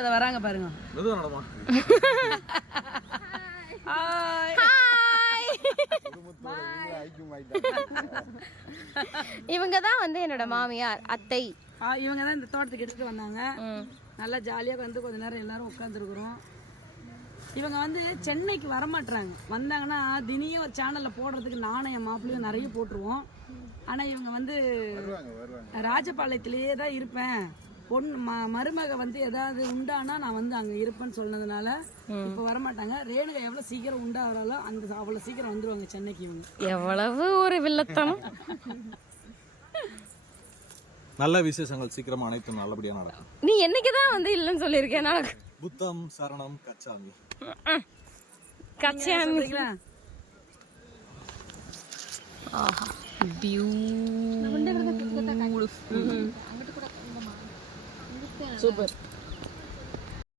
அத வராங்க பாருங்க. மெதுவா நடமா. ஹாய். இவங்க தான் வந்து என்னோட மாமியார் அத்தை. இவங்க தான் இந்த தோட்டத்துக்கு எடுத்துட்டு வந்தாங்க. நல்லா ஜாலியா வந்து கொஞ்ச நேரம் எல்லாரும் உட்காந்துருக்குறோம். இவங்க வந்து சென்னைக்கு வரமாட்டாங்க. வந்தாங்கன்னா தினியும் ஒரு சேனல்ல போடுறதுக்கு நானும் என் மாப்பிள்ளையும் நிறைய போட்டுருவோம். ஆனா இவங்க வந்து ராஜபாளையத்திலேயே தான் இருப்பேன், பொண்ணு மருமக வந்து ஏதாவது உண்டானா நான் வந்து அங்க இருப்பேன்னு சொன்னதுனால இப்ப வரமாட்டாங்க. ரேணுகா எவ்வளவு சீக்கிரம் உண்டாகிறாலோ அந்த அவ்வளவு சீக்கிரம் வந்துருவாங்க சென்னைக்கு. இவங்க எவ்வளவு ஒரு வில்லத்தனம். நல்ல விசேஷங்கள் சீக்கிரமா அனைத்தும் நல்லபடியா நடக்கும். நீ என்னைக்குதான் வந்து இல்லைன்னு சொல்லியிருக்கேன். நடக்கும். புத்தம் சரணம் கச்சாமி. கச்சாமி. ஆஹா பியூட்டிஃபுல். சூப்பர்.